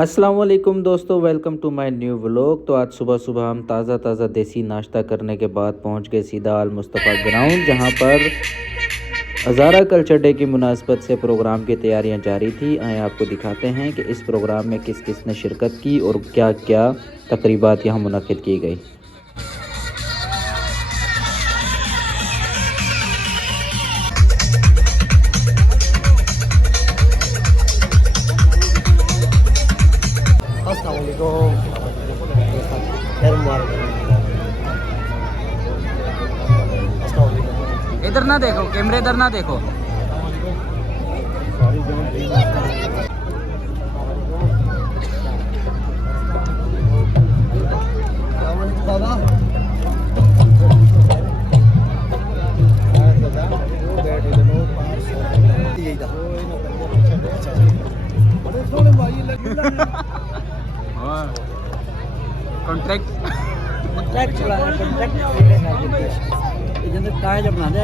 अस्सलाम वालेकुम दोस्तों, welcome to my new vlog. तो आज सुबह सुबह हम ताज़ा देसी नाश्ता करने के बाद पहुंच गए सीधा अल मुस्तफ़ा ग्राउंड, जहां पर हज़ारा कल्चर डे की मुनासबत से प्रोग्राम की तैयारियां जारी थी। आए आपको दिखाते हैं कि इस प्रोग्राम में किस किस ने शिरकत की और क्या क्या तकरीबात यहाँ मुनक़िद की गई। इधर ना देखो, कैमरे इधर ना देखो।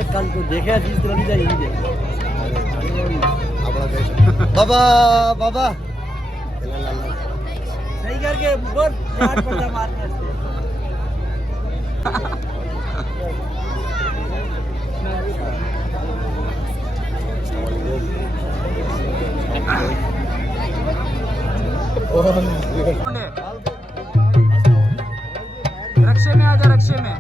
कल को देखे बाबा बाबा सही करके बोल मारने रक्षे में आजा, रक्षे में।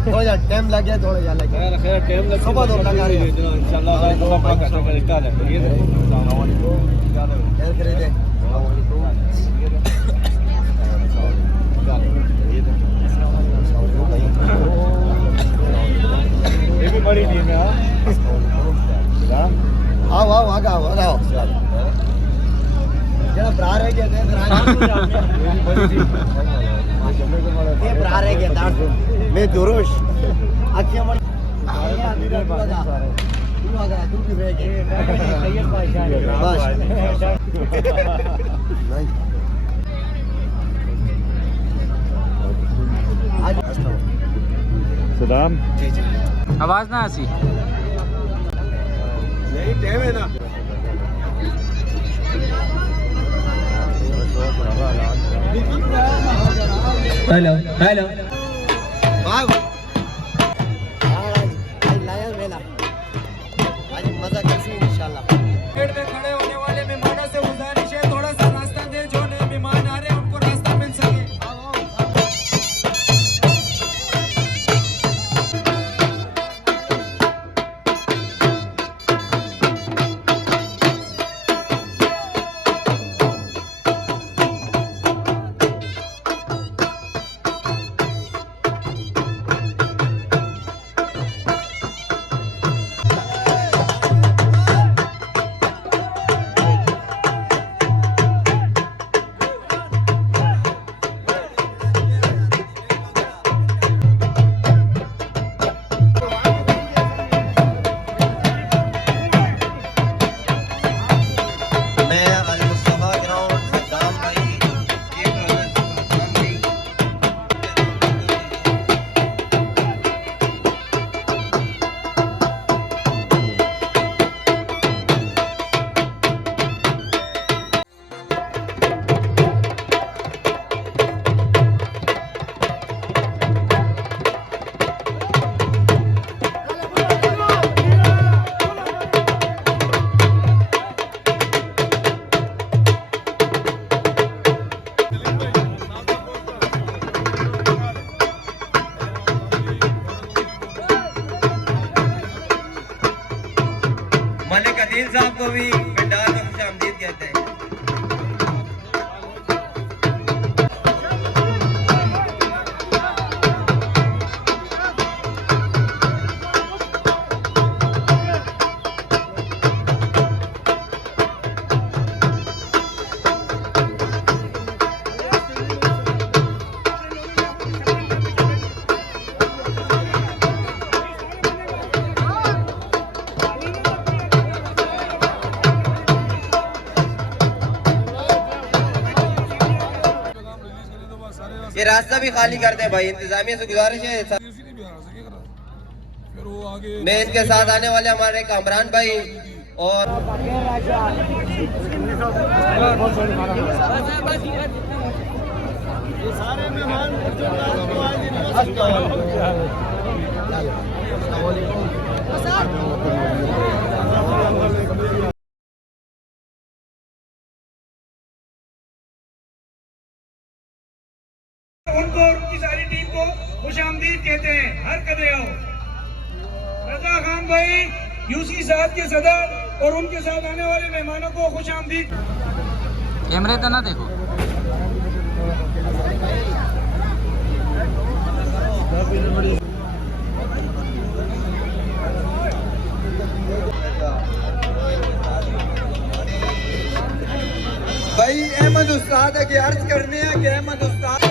थोड़ा टाइम लग गया, थोड़ा ज्यादा लग गया। खैर टाइम लग सुबह दो लगा रही है इंशाल्लाह। अल्लाह पाक का रिश्ता है। ये अस्सलाम वालेकुम, खैर करे दे। अस्सलाम वालेकुम। ये भी बड़ी टीम है। आओ आओ आगा आओ आओ। जरा ब्रा रह गया थे, ये ब्रा रह गया था। मैं दुरुश आखियां मर तू भी रह गया बस। सलाम जी जी, आवाज ना आसी नहीं टाइम है ना। हेलो हेलो वाह लाया मेला आज मजा करसी इंशाल्लाह। पेड़ में खड़े होने वाले मेहमानों से गुजारिश है थोड़ा सा रास्ता दे, जो नए मेहमान आ रहे हैं उनको रास्ता मिल सके। मीर साहब को भी पंडाल में खुशामदीद कहते हैं। ये रास्ता भी खाली कर दे भाई, इंतजामिया से गुजारिश है। मैं इनके साथ आने वाले हमारे कामरान भाई और उनको और उनकी सारी टीम को खुशामदीद कहते हैं। हर कदे आओ। रजा खान भाई यूसी साहब के सदर और उनके साथ आने वाले मेहमानों को खुशामदीद। कैमरे तो ना देखो। भाई अहमद उस्ताद है कि अर्ज करने हैं कि अहमद उस्ताद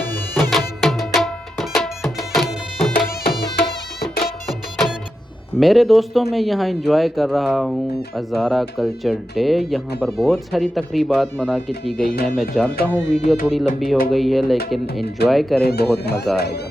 मेरे दोस्तों मैं यहाँ एंजॉय कर रहा हूँ हज़ारा कल्चर डे। यहाँ पर बहुत सारी तकरीबात मुनाकिद की गई हैं। मैं जानता हूँ वीडियो थोड़ी लंबी हो गई है, लेकिन एंजॉय करें, बहुत मज़ा आएगा।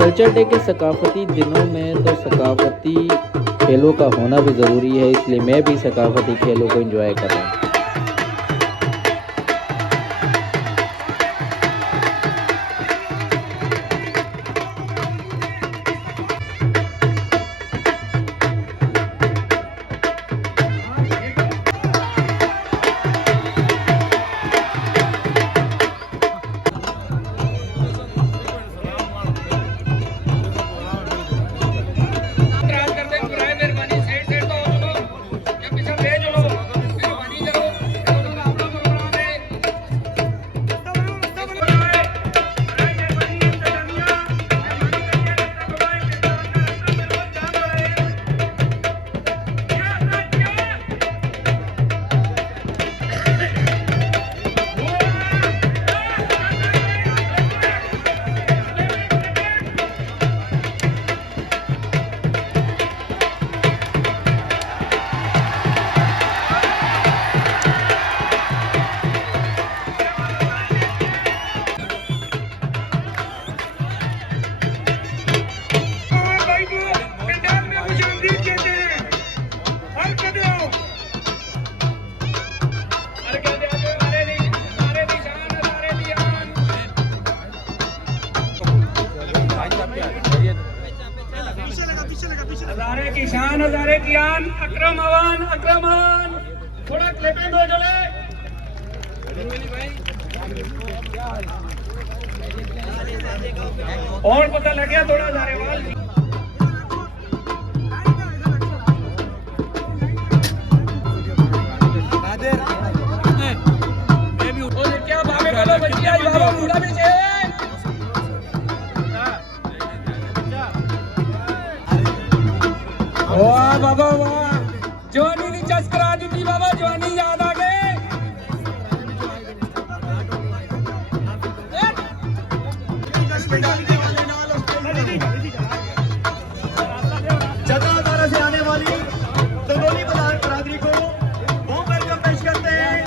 कल्चर डे के सकाफती दिनों में तो सकाफती खेलों का होना भी ज़रूरी है, इसलिए मैं भी सकाफती खेलों को एंजॉय कर रहा हूँ। नजारे कियान अकरम अवान थोड़ा क्लिपिंग दो चले और पता लग गया थोड़ा जारेवाल क्या भाभी वाला बच्चिया बाबा बूढ़ा भी वाह बाबा वाह जवानी ने चस्करा दी थी बाबा जवानी याद आ गए जगह से आने वाली तनोली बरादरी को वो वेलकम पेश करते हैं।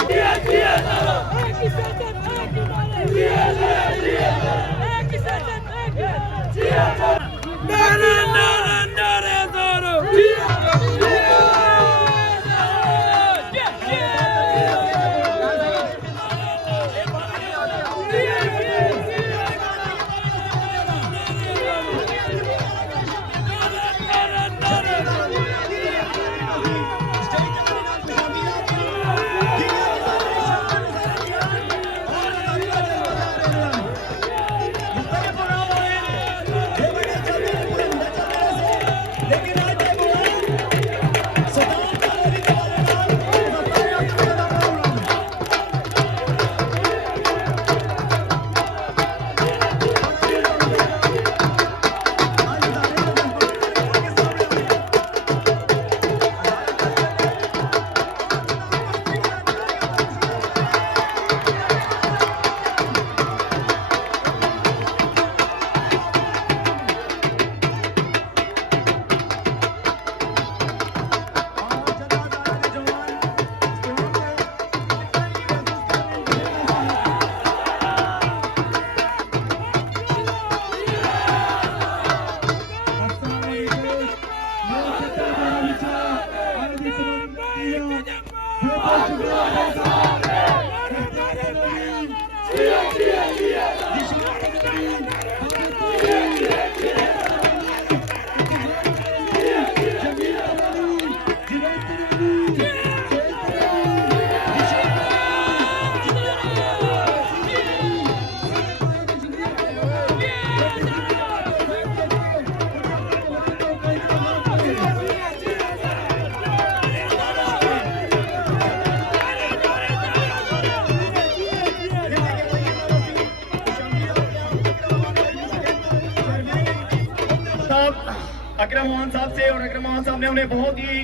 अकरम मोहन साहब से और अकरम मोहन साहब ने उन्हें बहुत ही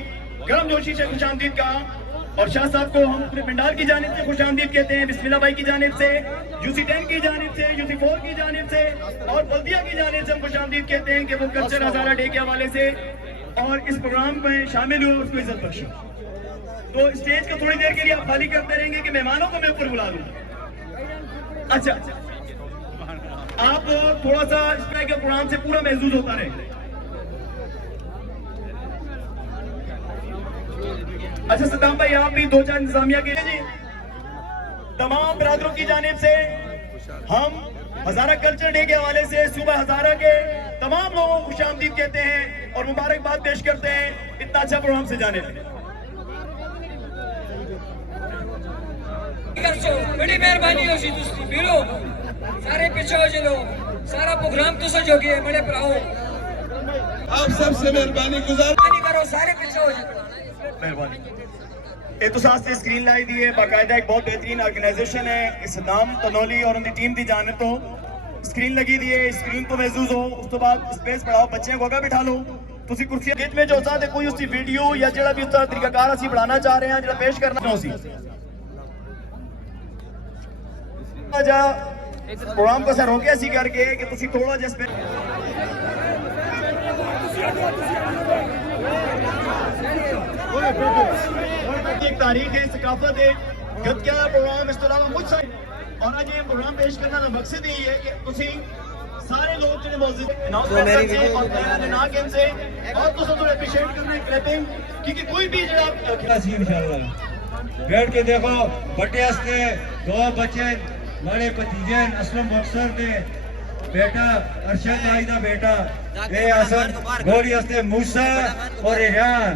गर्मजोशी से खुशामदीद कहा और शाह साहब को हम पूरे पिंडाल की जानिब से खुशामदीद कहते हैं। बिस्मिल्लाह भाई की जानिब से, यूसी 10 की जानिब से, यूसी 4 की जानिब से और बल्दिया की जानिब से हम खुशामदीद कहते हैं कि वो कल्चर हजारा डे के हवाले से और इस प्रोग्राम में शामिल हुए उसको इज्जत बख्शे। तो स्टेज को थोड़ी देर के लिए आप खाली करते रहेंगे कि मेहमानों को मैं ऊपर बुला लूं। अच्छा, आप थोड़ा सा इस तरह के प्रोग्राम से पूरा महसूस होता रहे। अच्छा सद्दाम भाई, आप भी दो चार इंतजामिया के लिए तमाम बिरादरों की जानिब से हम हजारा कल्चर डे के हवाले से सूबा हजारा के तमाम लोगों को खुशामदीद कहते हैं और मुबारकबाद पेश करते हैं इतना अच्छा प्रोग्राम से जाने पे। बड़ी मेहरबानी हो सी तुसी बीरो सारे पीछे हो चलो सारा प्रोग्राम तो सज हो गया बड़े भराओ आप सबसे मेहरबानी करो सारे पीछे हो चलो मेहरबानी। एहतसास से स्क्रीन लाई दी है, बाकायदा एक बहुत बेहतरीन ऑर्गेनाइजेशन है इस्लाम तनोली और उनकी टीम की जाने तो स्क्रीन लगी दी है, स्क्रीन तो महसूस हो उस तो बाद स्पेस बढ़ाओ, बच्चे को अगर बिठा लो तुसी कुर्सी गेट में जो साथ कोई उसकी वीडियो या जेड़ा भी उसका तरीकाकार ਅਸੀਂ बढ़ाना चाह रहे हैं, जेड़ा पेश करना उसी जा प्रोग्राम को सर रोके सी करके कि तुसी थोड़ा जिस पे एक तारीख है, सकाफत है, गदकिया प्रोग्राम इस तो अलावा मुझ और आज ये प्रोग्राम पेश करने का मकसद यही है कि तुसी सारे लोग जो मौजूद अनाउंसमेंट से और बयान ना गेम से और तो सब अप्रिशिएट करना है क्लैपिंग क्योंकि कोई भी जो आप इंशाल्लाह बैठ के देखो बटे हस्ते दो बच्चे बड़े भतीजे असलम बक्सर दे बेटा अरशद भाई का बेटा ये हसन गोली हस्ते मूसा और रेहान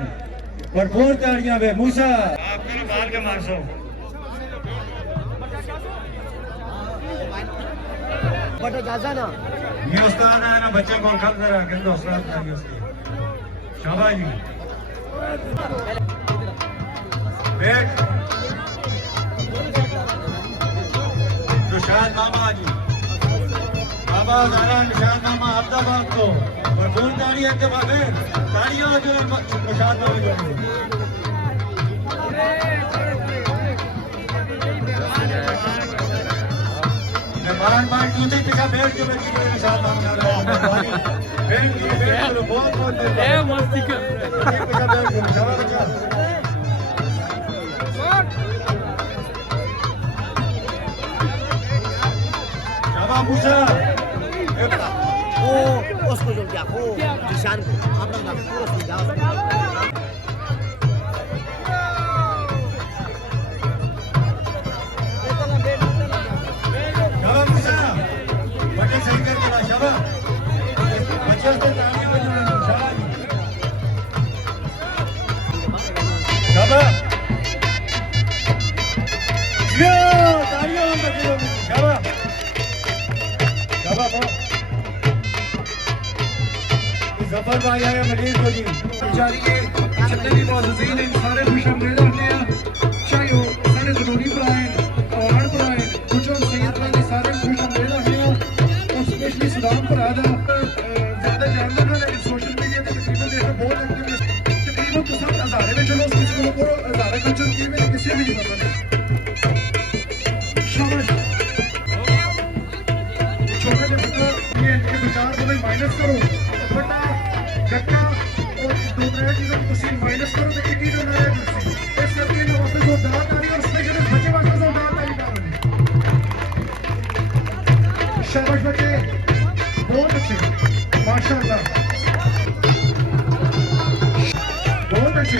और फोर ताड़ियां वे मूसा आपको बाल के मार सो बड़ा जाजा ना ये उस्ताद है ना बच्चे को खल जरा के उस्ताद है उसकी शाबाश जी बैठ निशान मामा जी बाबा जाना निशान मामा आपदा बाप को और फोन ताड़ी है के बगैर ताड़ियां जो निशान मामा जो मान मान जूते पीछा बैठ के निशान मामा बैठ के बहुत बहुत मस्ती कर पीछा बैठ के शाबाश बच्चा मूसा वो उसको जो क्या वो निशान को आप लोग पूरा समझाओ शाबाश मूसा बच्चे सही कर दिया शाबाश बच्चे से ताली बजाना शाबाश शाबाश यो तालियां बजाओ शाबाश जफर भाई आया मरीज को जी जारी है जितने भी मौजूदीन हैं सारे खुशामदीद रहते हैं चाहे वो सारे ज़रूरी पढ़ाएं अवार्ड पढ़ाएं कुछ और सैयद भाई सारे खुशामदीद रहते हैं और स्पेशली सुदाम पर आधा ज़्यादा जानना ना लेकिन सोशल मीडिया पे तकरीबन देखा बहुत एक्टिव है तकरीबन तो सब हज़ारे में चलो किसी को हज़ारे कल्चर की में किसी भी नहीं पता शाबाश छोटा सा बच्चा ये इनके विचार को माइनस करो बटा गट्टा और दो तरह चीजों को उसी माइनस करो तो एक ही जो नया कुर्सी इस करके जो ऑफिस को दांत आ रही और स्पेशल बच्चे वास्ते जो दांत आ रही शाबाश बच्चे बहुत अच्छे माशाल्लाह बहुत अच्छे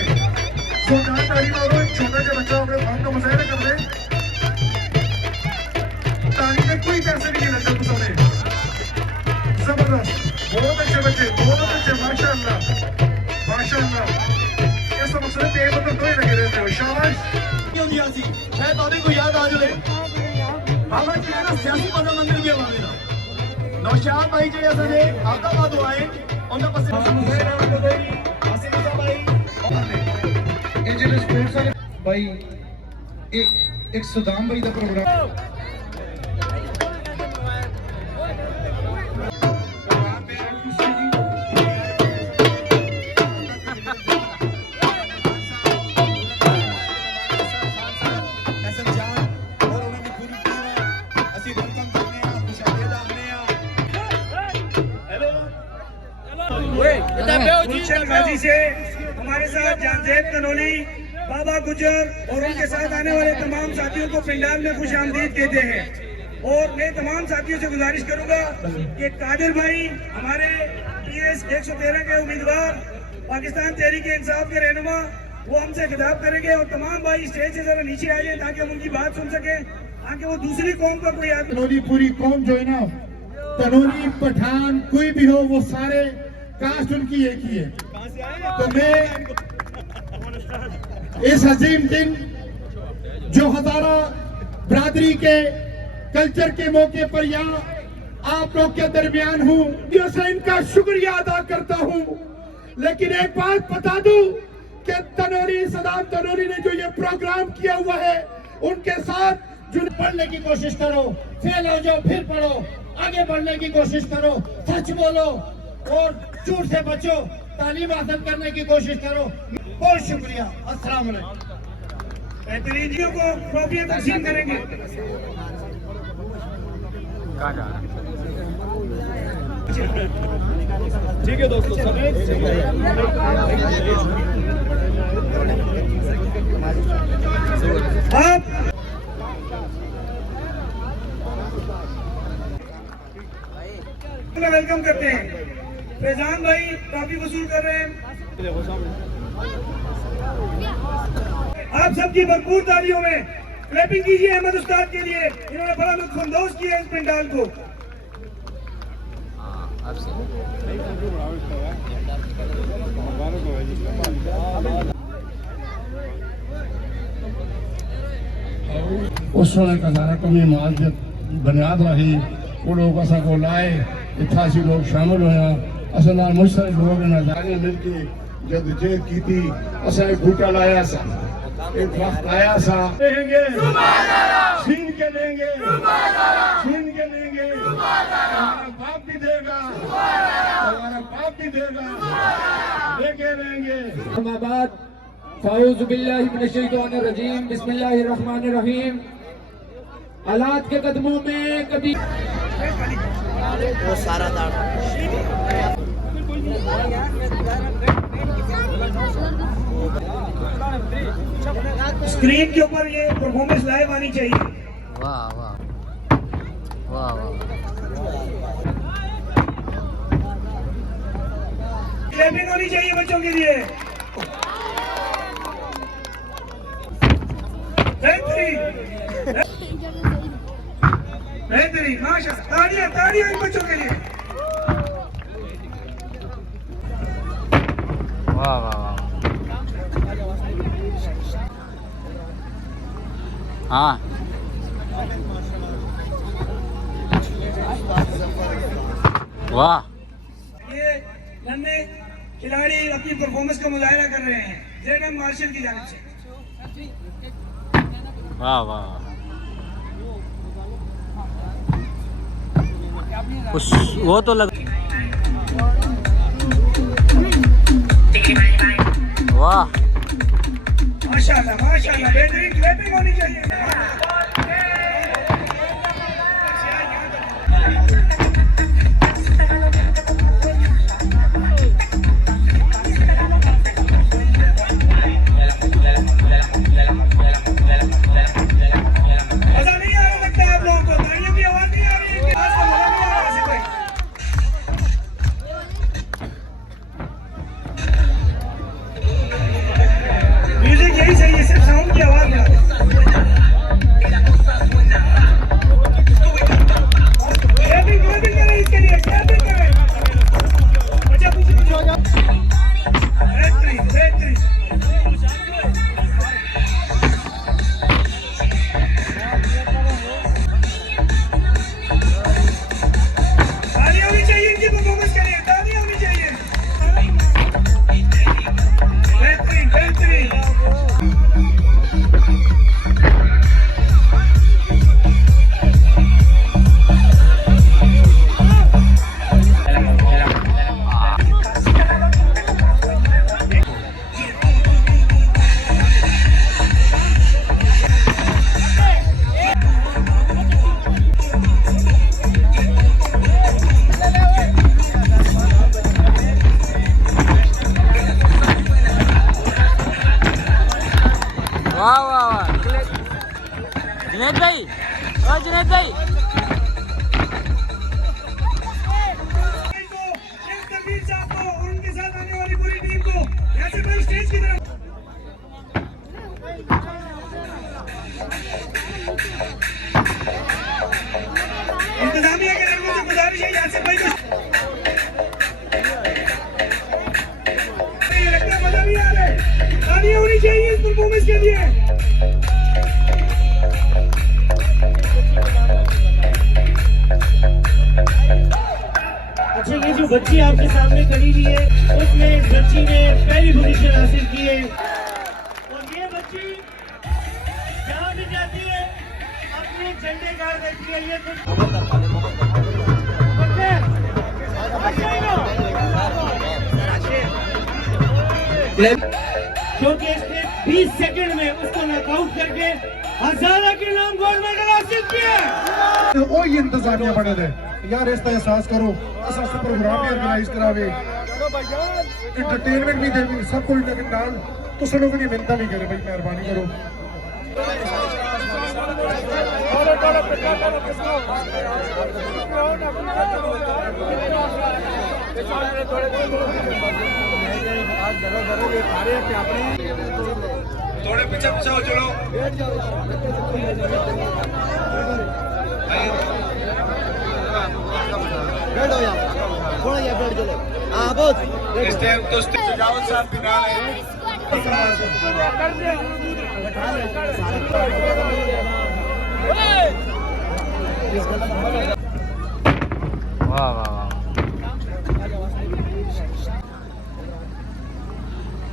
जो दांत आ रही और एक छोटा सा बच्चा अपने काम का मुजाहिरा कर रहे ताली में कोई पैसे भी नहीं लगता कुछ हमें जबरदस्त बहुत अच्छे बच्चे बहुत अच्छे माशाल्लाह माशाल्लाह ये सब मसले पे मतलब दो ही लगे रहते हो शाबाश क्यों दिया सी शायद बाबे को याद आ जाए बाबा जी ना सियासी पद मंदिर में बाबे ना नौशाद भाई जे असा जे अहमदाबाद आए उनका पासे आसिफ भाई इंजीनियर स्पोर्ट्स वाले भाई एक सुदाम भाई का प्रोग्राम गुलशन गाजी से हमारे साथ जानजेब कनोली बाबा गुजर और उनके साथ आने वाले तमाम साथियों को पिंडाल में खुश आमदीद कहते हैं और मैं तमाम साथियों से गुजारिश करूंगा कि कादिर भाई हमारे PS 113 के उम्मीदवार पाकिस्तान तहरीक इंसाफ के रहनुमा वो हमसे खिताब करेंगे और तमाम भाई स्टेज से जरा नीचे आ जाए ताकि हम उनकी बात सुन सके ताकि वो दूसरी कौम का कोई आदमी तनोली पूरी कौम जो है ना तनोली पठान कोई भी हो वो सारे कास्ट उनकी एक ही है। तो मैं इस अजीम दिन जो हजारा बरादरी के कल्चर के मौके पर यहाँ आप लोग के दरमियान हूँ से इनका शुक्रिया अदा करता हूँ। लेकिन एक बात बता दूं कि तनोली सदाम तनोली ने जो ये प्रोग्राम किया हुआ है उनके साथ जो पढ़ने की कोशिश करो, फेल हो जाओ फिर पढ़ो, आगे बढ़ने की कोशिश करो, सच बोलो और झूठ से बचो, तालीम हासिल करने की कोशिश करो। बहुत शुक्रिया, अस्सलाम वालेकुम। बेहतरीनियों को ट्रॉफियां तकसीम करेंगे। ठीक है दोस्तों आप वेलकम करते हैं। फैजान भाई ट्रॉफी वसूल कर रहे हैं। आप सबकी भरपूर तालियों में क्लैपिंग कीजिए अहमद उस्ताद के लिए, इन्होंने बड़ा लुत्फ अंदोज किया इस पंडाल को। उस समय का सारा कमी माल जब बुनियाद रही वो लोग असा को लाए 88 लोग शामिल होया असल मुझसे लोग नजारे मिलके जदोजहद की थी असा एक बूटा लाया सा एक वक्त आया सा लेंगे छीन के लेंगे छीन के लेंगे हमारा बाप भी देगा हमारा बाप भी देगा लेके रहेंगे बाद फ़ाऊज़ु बिल्लाहि मिनश्शैतानिर्रजीम बिस्मिल्लाहिर्रहमानिर्रहीम। हालात के कदमों में कभी वो सारा दाढ़ स्क्रीन के ऊपर ये परफॉर्मेंस लाइव आनी चाहिए। वाह वाह वाह वाह क्लैपिंग होनी चाहिए बच्चों के लिए। बेहतरीन बेहतरीन माशाल्लाह, तालियां तालियां इन बच्चों के लिए। वाह वाह वाह हाँ वाह ये नन्हे खिलाड़ी अपनी परफॉर्मेंस का मुजाहिरा कर रहे हैं जेडम मार्शल की जानिब से। वाह वाह उस वो तो लग वाह माशाल्लाह माशाल्लाह, बेहतरीन क्लैपिंग होनी चाहिए। मजा नहीं आ रहा लगता है आप लोगों को, तालियों की आवाज नहीं आ रही है, इनके पास का मजा नहीं आ रहा ऐसे कोई। म्यूजिक यही सही है, सिर्फ साउंड की आवाज बढ़ा दे। क्लैपिंग क्लैपिंग करें इसके लिए, क्लैपिंग करें। बच्चा पीछे पीछे हो जाओ। बेहतरीन बेहतरीन। तालियां होनी चाहिए इनकी परफॉर्मेंस के लिए, तालियां होनी चाहिए। बेहतरीन बेहतरीन। वाह वाह वाह जुनैद भाई ओ जुनैद भाई तकबीर साहब को और उनके साथ आने वाली पूरी टीम को यहाँ से भाई स्टेज की तरफ। इंतजामिया के लोगों से गुजारिश है यहाँ से भाई को लगता है मजा नहीं आ रहा है, तालियां होनी चाहिए इस परफॉर्मेंस के लिए। अच्छा, ये जो बच्ची आपके सामने खड़ी हुई है उसमें इस बच्ची ने पहली पोजीशन हासिल की है और ये बच्ची जहाँ भी जाती है अपने झंडे गाड़ देती है। ये क्योंकि इसने 20 सेकंड में उसको नॉकआउट करके हजारा के नाम गोल्ड मेडल हासिल किया। वो ही इंतजामिया बने थे यार, इसका एहसास करो, असा प्रोग्राम भी ऑर्गेनाइज करावे, एंटरटेनमेंट भी देवी सब कुछ, लेकिन नाल तुम लोगों की मिन्नत भी करे भाई, मेहरबानी करो। थोड़े पीछे पीछे हो चलो। बैठो यार चलो हाँ बहुत वाह वाह वाह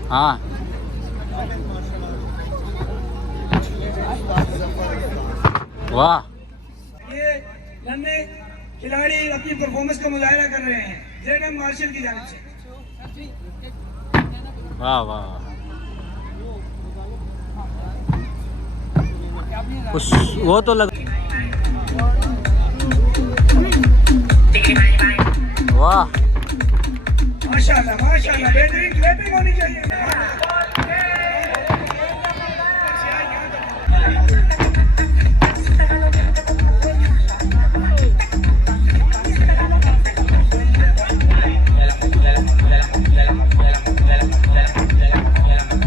हाँ वाह ये नन्हे खिलाड़ी अपनी परफॉर्मेंस का मुजाहिरा कर रहे हैं जेएनएम मार्शल की जानिब से। वाह वाह उस वो तो लग वाह माशाल्लाह माशाल्लाह बेहतरीन क्लैपिंग होनी चाहिए।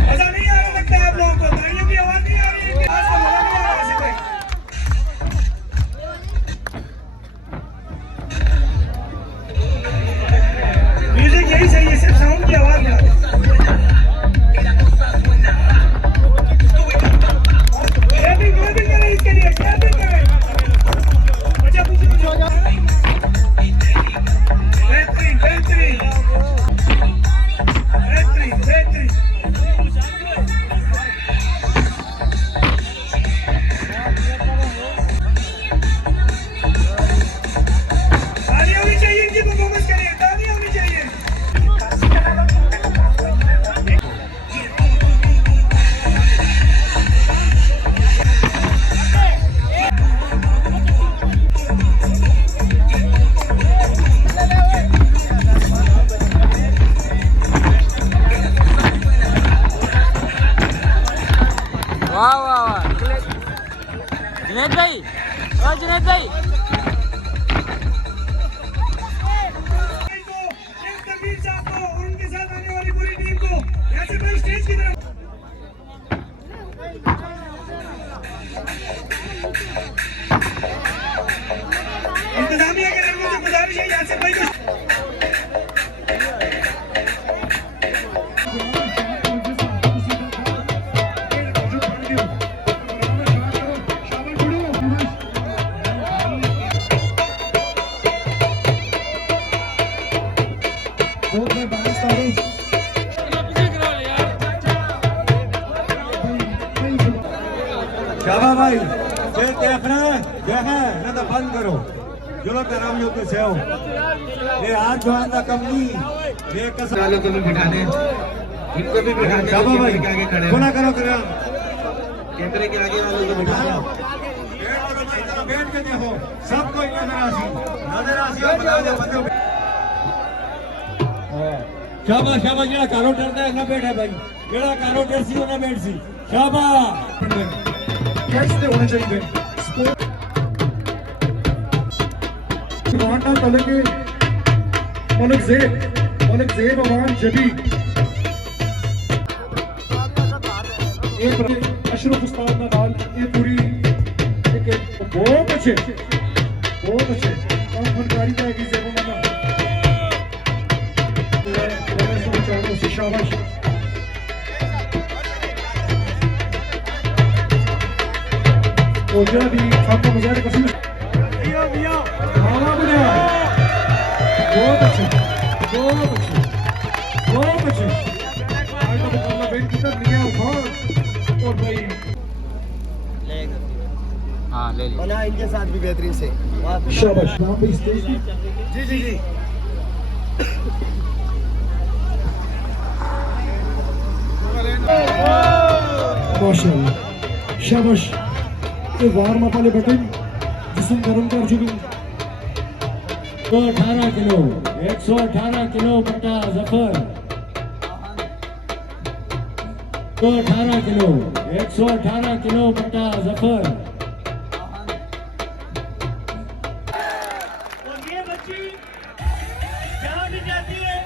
मजा नहीं आ रहा लगता है आप लोगों को, तालियों की आवाज नहीं आ रही है, आज का मजा नहीं आ रहा ऐसे कोई। म्यूजिक यही सही है, सिर्फ साउंड की आवाज ना। क्लैपिंग क्लैपिंग करें इसके लिए, क्लैपिंग करें। बच्चा पीछे पीछे हो जाओ। बेहतरीन बेहतरीन बेहतरीन बेहतरीन। तालियां होनी चाहिए इनकी परफॉर्मेंस के लिए, तालियां होनी चाहिए। वाह वाह वाह जुनैद भाई और जुनैद भाई तकबीर साहब को और उनके साथ आने वाली पूरी टीम को यहाँ से भाई स्टेज की तरफ। इंतजामिया के लोगों से गुजारिश है यहाँ से भाई को शाबाश भाई फिर देखना देखना ना तो बंद करो जो कराम जो कुछ है ये हाथ जोड़ने का कम नहीं ये कसम वालों को भी बिठाने, इनको भी बिठाने, शाबाश भाई के आगे खड़े सुना करो कराम कैमरे के आगे वालों को बिठाओ। बैठ के देखो सबको नजर आसी बता दे बंदो। शाबाश शाबाश जेड़ा कारो डरदा है ना बैठा भाई, जेड़ा कारो डर सी ना बैठ सी। शाबाश कैसे होने चाहिए रवाना तलके मलिक ज़ेब अवान जबी एक अशरफ उस्ताद ना नाल ये पूरी एक बहुत अच्छे काम फनकारी का एक ज़ेब माना शाबाश। और जो भी आपको मुझे पसंद बहुत अच्छे आज का मुकाबला बेट की तरफ लिया और भाई हाँ ले ली बना इनके साथ भी बेहतरीन से। शाबाश वहाँ पे स्टेज की जी जी जी माशाल्लाह शाबाश। ये वार्म अप वाले बटन जिसम गर्म कर चुके 118 किलो 118 किलो बटा जफर 118 किलो 118 किलो बटा जफर। और ये बच्ची जहाँ भी जाती है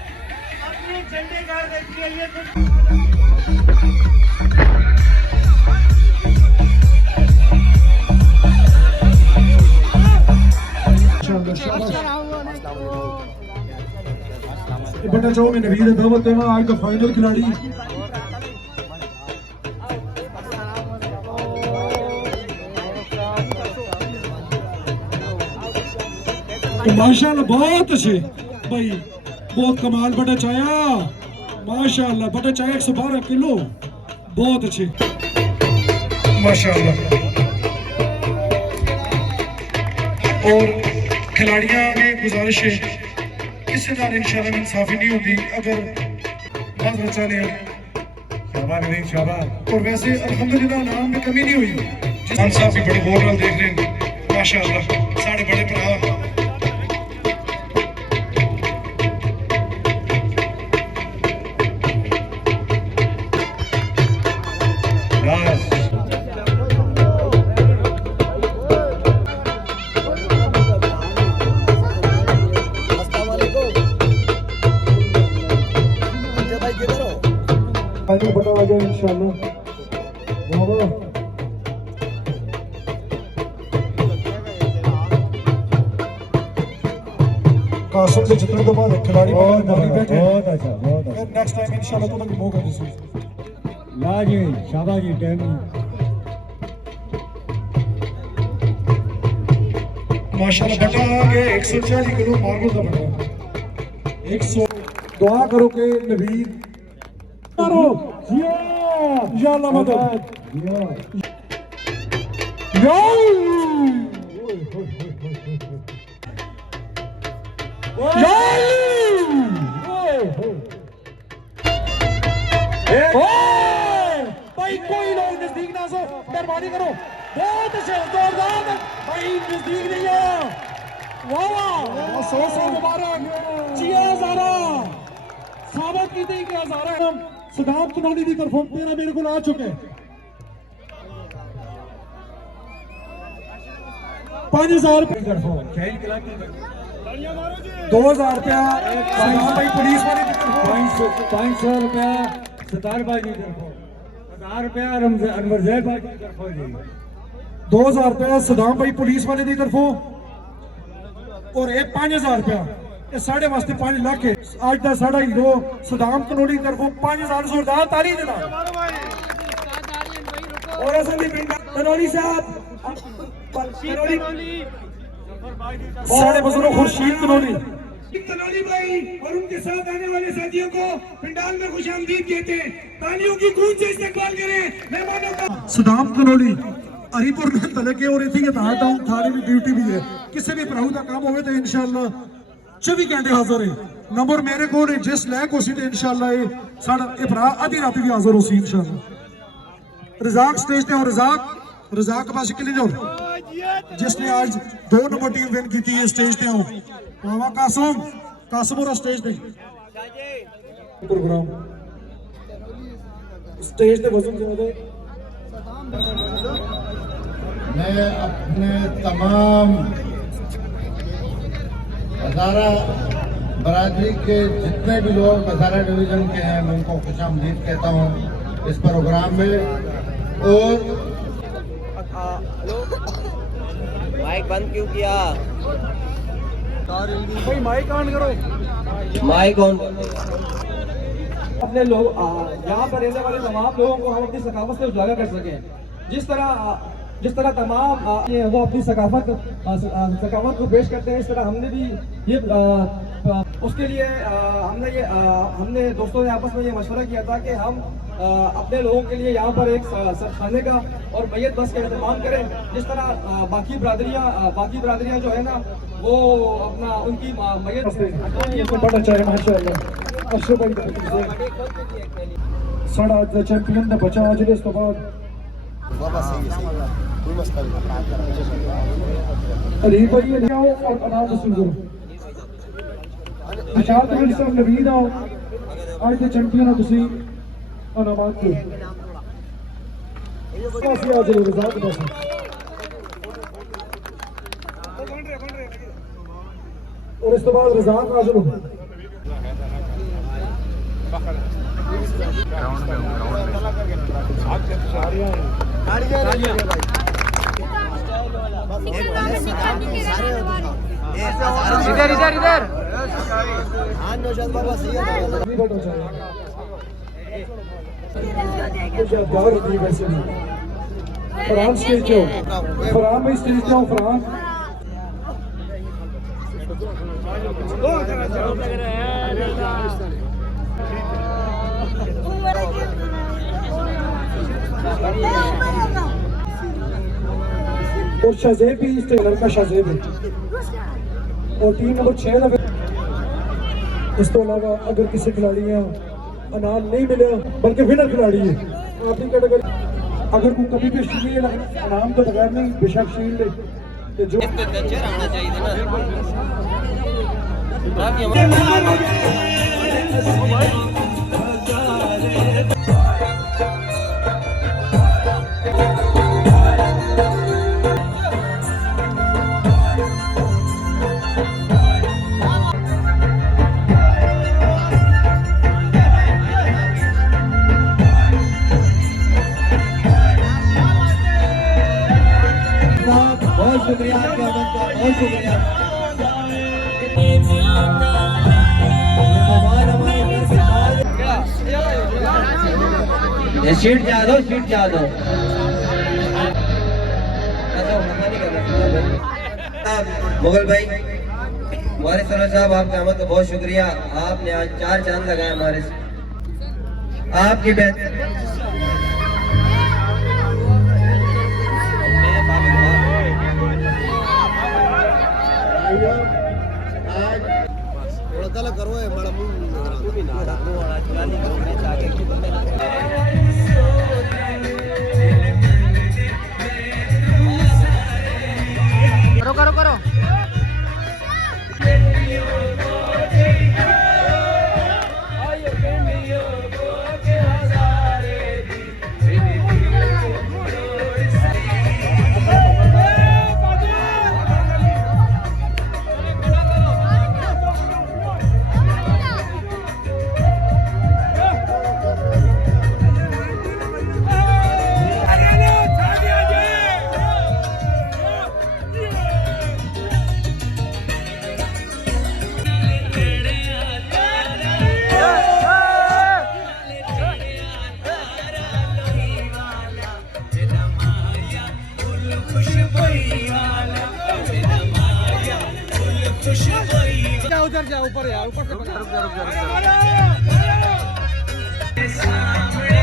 अपने झंडे गाड़ देती है। ये शाबाश। बटा चाओ में नवीद दावत देना आज का फाइनल खिलाड़ी तो माशाल्लाह बहुत अच्छे भाई, बहुत कमाल बटा चाया, माशाल्लाह बटा चाया 112 किलो, बहुत अच्छे माशाल्लाह। और खिलाड़ियां में गुजारिश है किसी नाल इंशाल्लाह इंसाफी नहीं होती अगर बात बचा ले शाबाश नहीं शाबाश। और वैसे अल्हम्दुलिल्लाह नाम में कमी नहीं हुई, जिसान साहब भी बड़े गौर नाल देख रहे हैं माशाल्लाह, साढ़े बड़े भरा फाइनल बता आ जाए इंशाल्लाह। वाह वाह कासम से जितने तो बाद खिलाड़ी बहुत अच्छा नेक्स्ट टाइम इंशाल्लाह तुम्हें मौका दे ला जी शाबाश जी टाइम माशाल्लाह बटा आगे 140 किलो मार्बल का बटा 100 दुआ करो के नवीद करो या अल्लाह मदद या भाई कोई लोग नजदीक ना सो, मेहरबानी करो, बहुत अच्छे जोरदार भाई नजदीक नहीं है। वाह वाह 100 मुबारक जिया हजारा साबित की थी कि हजारा हम सदाम कनौली की तरफों 13 मेरे को आ चुके 5000 रुपए 2000 रुपया भाई पुलिस वाले 500 रुपया सतार भाई की तरफों 1000 रुपया अनवर जैद भाई की तरफों 2000 रुपया सदाम भाई पुलिस वाले की तरफों और एक 5000 रुपया ये साढ़े वास्ते 5 लाख है आज का साढ़ा हीरो सदाम कनौली की तरफों 5000 जोरदार ताली देना। और कनौली साहब साढ़े बुजुर्ग खुर्शीद कनौली भाई और उनके साथ आने वाले साथियों को पंडाल में खुशामदीद कहते हैं, तालियों की गूंज से इस्तकबाल करें मेहमानों का। सदाम कनौली हरिपुर में तलके और इसी के तहत थाने में ड्यूटी भी है, किसी भी प्रभु का काम होवे तो इंशाल्लाह 24 घंटे हाजिर है। नंबर मेरे को जिस लैक हो सी इंशाल्लाह ये साढ़ा ये भरा आधी रात भी हाजिर हो सी इंशाल्लाह। रजाक स्टेज पे और रजाक पास के लिए जाओ जिसने आज 2 नंबर टीम विन की थी स्टेज पे हो मामा कासम और स्टेज पे प्रोग्राम स्टेज पे वजन ज्यादा। मैं अपने तमाम हज़ारा बरादरी के जितने भी लोग हज़ारा डिवीज़न के हैं मैं उनको खुशामदीद कहता हूँ इस प्रोग्राम में। और माइक बंद क्यों किया? भाई माइक ऑन करो, माइक ऑन। अपने लोग यहाँ पर रहने वाले तमाम लोगों को हम अपनी सकाफत से उजागर कर सकें। जिस तरह तमाम वो अपनी सकाफत को पेश करते हैं, इस तरह हमने भी ये उसके लिए हमने दोस्तों ने आपस में ये मशवरा किया था कि हम अपने लोगों के लिए यहाँ पर एक सरखाने का और मैयत बस का इंतजाम करें। जिस तरह बाकी बरादरियाँ जो है ना वो अपना उनकी मैयत बड़ा चाहे माशाअल्लाह अशरफ भाई साढ़ा चैंपियन ने बचा आज इस तो बाद अली भाई ले आओ और अनाम वसूल करो। विशाल भाई साहब नवीद आओ आज के चैंपियन हो तुसी अनामात को काफी आज रजाक बस और इस तो बाद रजाक हाजिर हो। इधर हाँ नौशाद बाबा सही है यादगार होती है वैसे भी फरहान स्टेज जाओ फरहान भाई स्टेज जाओ फरहान और शाहजेब भी स्टेज लड़का शाहजेब है और टीम नंबर 6 ਦਾ इस तो अलावा अगर किसी खिलाड़ी ने अनाम नहीं मिला बल्कि विनर खिलाड़ी है अपनी कैटेगरी अगर कोई कभी भी शील्ड अनाम तो बगैर नहीं बेशक शील्ड है जो बहुत शुक्रिया आपके अमन का बहुत शुक्रिया सीट जा दो मुगल भाई हमारे सर साहब आपके अमन का बहुत शुक्रिया आपने आज 4 चांद लगाए हमारे आपकी बेहतर थोड़ा करो है बड़ा करो उधर जा ऊपर यार ऊपर से